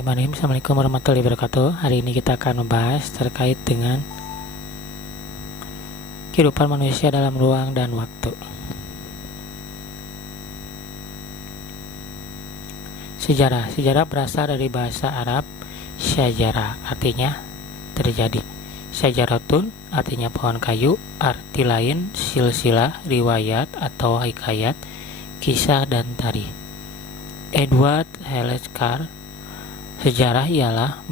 Bismillahirrahmanirrahim. Assalamualaikum warahmatullahi wabarakatuh. Hari ini kita akan membahas terkait dengan kehidupan manusia dalam ruang dan waktu. Sejarah berasal dari bahasa Arab syajara, artinya terjadi. Syajaratun artinya pohon kayu, arti lain silsilah, riwayat atau hikayat, kisah dan tarikh. Edward Hillard Sejarah ialah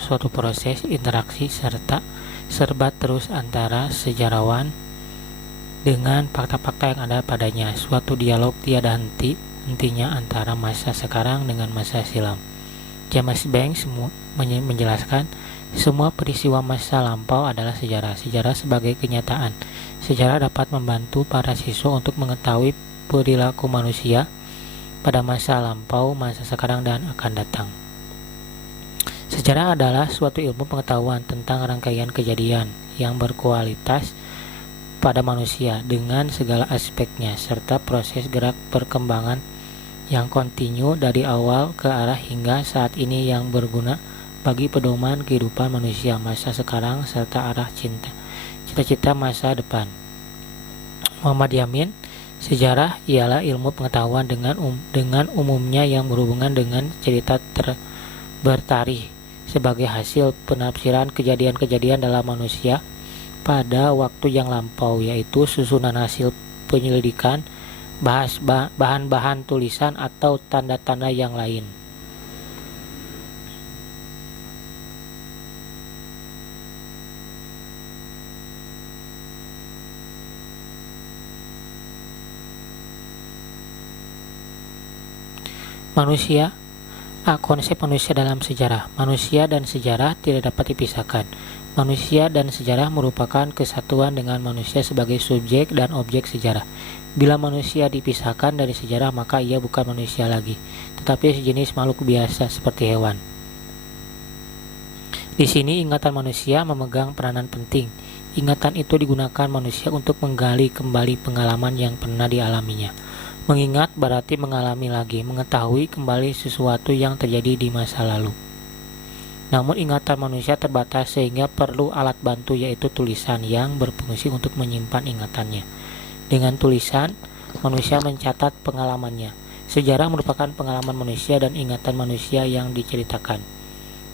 suatu proses interaksi serta serba terus antara sejarawan dengan fakta-fakta yang ada padanya, suatu dialog tiada hentinya antara masa sekarang dengan masa silam. James Banks menjelaskan, semua peristiwa masa lampau adalah sejarah sebagai kenyataan. Sejarah dapat membantu para siswa untuk mengetahui perilaku manusia pada masa lampau, masa sekarang, dan akan datang. Sejarah adalah suatu ilmu pengetahuan tentang rangkaian kejadian yang berkualitas pada manusia dengan segala aspeknya, serta proses gerak perkembangan yang kontinu dari awal ke arah hingga saat ini yang berguna bagi pedoman kehidupan manusia masa sekarang serta arah cita-cita masa depan. Muhammad Yamin, sejarah ialah ilmu pengetahuan dengan umumnya yang berhubungan dengan cerita bertarikh sebagai hasil penafsiran kejadian-kejadian dalam manusia pada waktu yang lampau, yaitu susunan hasil penyelidikan, bahan-bahan tulisan atau tanda-tanda yang lain. Konsep manusia dalam sejarah. Manusia dan sejarah tidak dapat dipisahkan. Manusia dan sejarah merupakan kesatuan dengan manusia sebagai subjek dan objek sejarah. Bila manusia dipisahkan dari sejarah, maka ia bukan manusia lagi, tetapi sejenis makhluk biasa seperti hewan. Di sini ingatan manusia memegang peranan penting. Ingatan itu digunakan manusia untuk menggali kembali pengalaman yang pernah dialaminya. Mengingat berarti mengalami lagi, mengetahui kembali sesuatu yang terjadi di masa lalu. Namun ingatan manusia terbatas sehingga perlu alat bantu, yaitu tulisan yang berfungsi untuk menyimpan ingatannya. Dengan tulisan, manusia mencatat pengalamannya. Sejarah merupakan pengalaman manusia dan ingatan manusia yang diceritakan.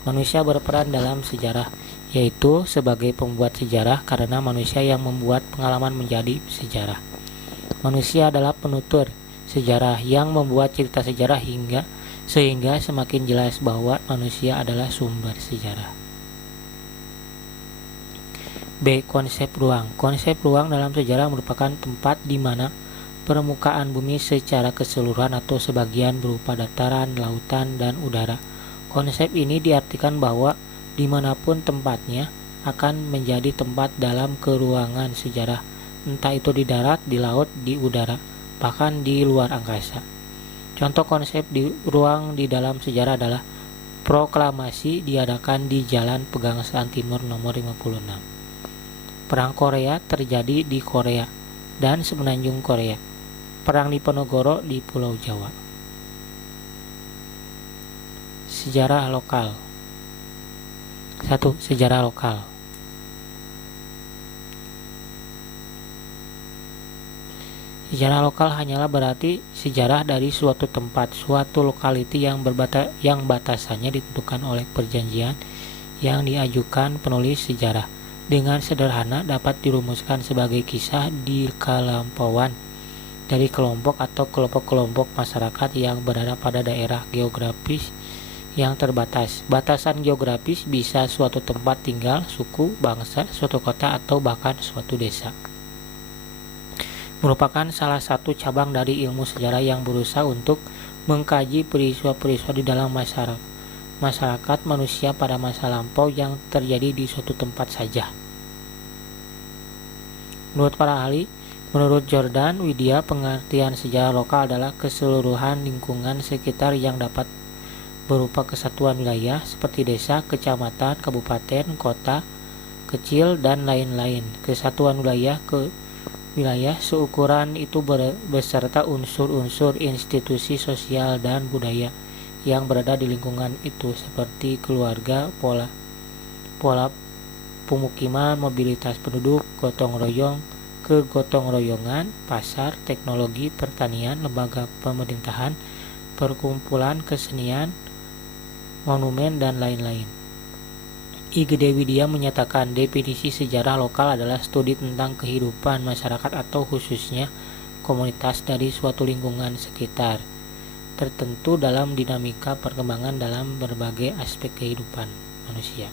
Manusia berperan dalam sejarah, yaitu sebagai pembuat sejarah karena manusia yang membuat pengalaman menjadi sejarah. Manusia adalah penutur sejarah yang membuat cerita sejarah sehingga semakin jelas bahwa manusia adalah sumber sejarah. B. Konsep ruang. Konsep ruang dalam sejarah merupakan tempat di mana permukaan bumi secara keseluruhan atau sebagian berupa dataran, lautan, dan udara. Konsep ini diartikan bahwa dimanapun tempatnya akan menjadi tempat dalam keruangan sejarah, entah itu di darat, di laut, di udara, bahkan di luar angkasa. Contoh konsep di ruang di dalam sejarah adalah proklamasi diadakan di Jalan Pegangsaan Timur nomor 56. Perang Korea terjadi di Korea dan semenanjung Korea. Perang Diponegoro di Pulau Jawa. Sejarah lokal. 1. Sejarah lokal. Sejarah lokal hanyalah berarti sejarah dari suatu tempat, suatu lokaliti yang batasannya ditentukan oleh perjanjian yang diajukan penulis sejarah. Dengan sederhana dapat dirumuskan sebagai kisah di kelampauan dari kelompok atau kelompok-kelompok masyarakat yang berada pada daerah geografis yang terbatas. Batasan geografis bisa suatu tempat tinggal, suku, bangsa, suatu kota, atau bahkan suatu desa. Merupakan salah satu cabang dari ilmu sejarah yang berusaha untuk mengkaji peristiwa-peristiwa di dalam masyarakat manusia pada masa lampau yang terjadi di suatu tempat saja. Menurut Jordan Widya, pengertian sejarah lokal adalah keseluruhan lingkungan sekitar yang dapat berupa kesatuan wilayah seperti desa, kecamatan, kabupaten, kota kecil, dan lain-lain. Kesatuan wilayah seukuran itu beserta unsur-unsur institusi sosial dan budaya yang berada di lingkungan itu seperti keluarga, pola pemukiman, mobilitas penduduk, gotong royong, kegotong royongan, pasar, teknologi, pertanian, lembaga pemerintahan, perkumpulan kesenian, monumen, dan lain-lain. I. Gede Widya menyatakan definisi sejarah lokal adalah studi tentang kehidupan masyarakat atau khususnya komunitas dari suatu lingkungan sekitar tertentu dalam dinamika perkembangan dalam berbagai aspek kehidupan manusia.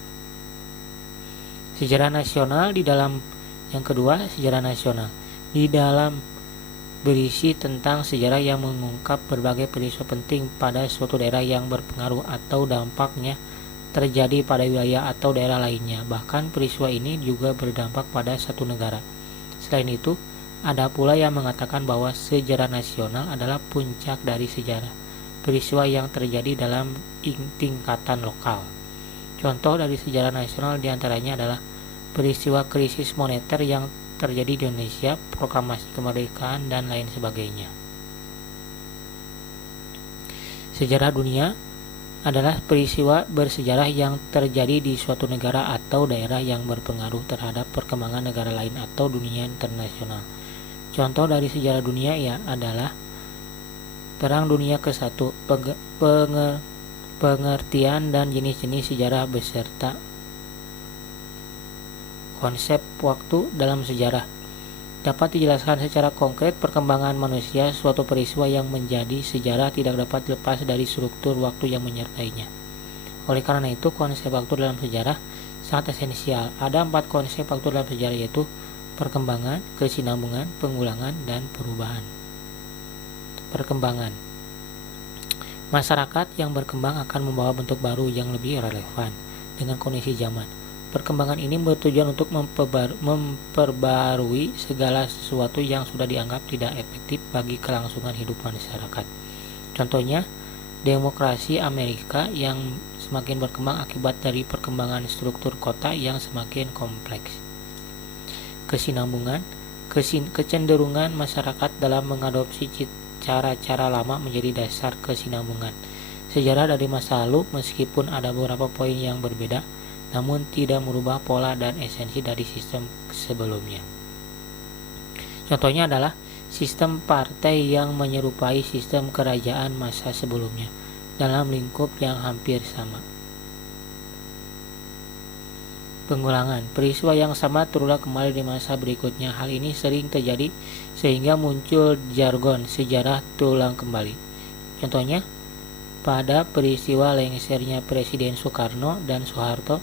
Sejarah nasional yang kedua, sejarah nasional di dalam berisi tentang sejarah yang mengungkap berbagai peristiwa penting pada suatu daerah yang berpengaruh atau dampaknya terjadi pada wilayah atau daerah lainnya. Bahkan peristiwa ini juga berdampak pada satu negara. Selain itu, ada pula yang mengatakan bahwa sejarah nasional adalah puncak dari sejarah peristiwa yang terjadi dalam tingkatan lokal. Contoh dari sejarah nasional diantaranya adalah peristiwa krisis moneter yang terjadi di Indonesia, proklamasi kemerdekaan, dan lain sebagainya. Sejarah dunia adalah peristiwa bersejarah yang terjadi di suatu negara atau daerah yang berpengaruh terhadap perkembangan negara lain atau dunia internasional. Contoh dari sejarah dunia adalah Perang Dunia ke-1, pengertian dan jenis-jenis sejarah beserta konsep waktu dalam sejarah. Dapat dijelaskan secara konkret perkembangan manusia. Suatu peristiwa yang menjadi sejarah tidak dapat lepas dari struktur waktu yang menyertainya. Oleh karena itu, konsep waktu dalam sejarah sangat esensial. Ada 4 konsep waktu dalam sejarah, yaitu perkembangan, kesinambungan, pengulangan, dan perubahan. Perkembangan. Masyarakat yang berkembang akan membawa bentuk baru yang lebih relevan dengan kondisi zaman. Perkembangan ini bertujuan untuk memperbarui segala sesuatu yang sudah dianggap tidak efektif bagi kelangsungan hidup masyarakat. Contohnya, demokrasi Amerika yang semakin berkembang akibat dari perkembangan struktur kota yang semakin kompleks. Kesinambungan, kecenderungan masyarakat dalam mengadopsi cara-cara lama menjadi dasar kesinambungan. Sejarah dari masa lalu, meskipun ada beberapa poin yang berbeda, namun tidak merubah pola dan esensi dari sistem sebelumnya. Contohnya adalah sistem partai yang menyerupai sistem kerajaan masa sebelumnya dalam lingkup yang hampir sama. Pengulangan, peristiwa yang sama terulang kembali di masa berikutnya. Hal ini sering terjadi sehingga muncul jargon sejarah terulang kembali. Contohnya, pada peristiwa lengsernya Presiden Soekarno dan Soeharto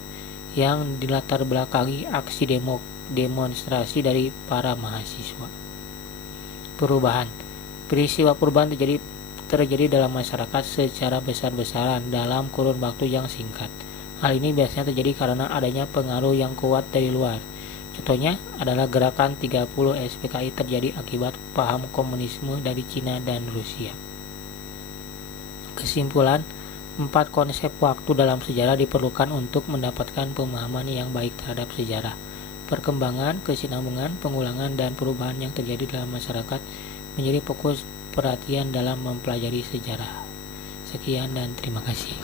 yang dilatar belakangi aksi demonstrasi dari para mahasiswa. Perubahan, peristiwa perubahan terjadi dalam masyarakat secara besar-besaran dalam kurun waktu yang singkat. Hal ini biasanya terjadi karena adanya pengaruh yang kuat dari luar. Contohnya adalah gerakan 30 SPKI terjadi akibat paham komunisme dari Cina dan Rusia. Kesimpulan, 4 konsep waktu dalam sejarah diperlukan untuk mendapatkan pemahaman yang baik terhadap sejarah. Perkembangan, kesinambungan, pengulangan, dan perubahan yang terjadi dalam masyarakat menjadi fokus perhatian dalam mempelajari sejarah. Sekian dan terima kasih.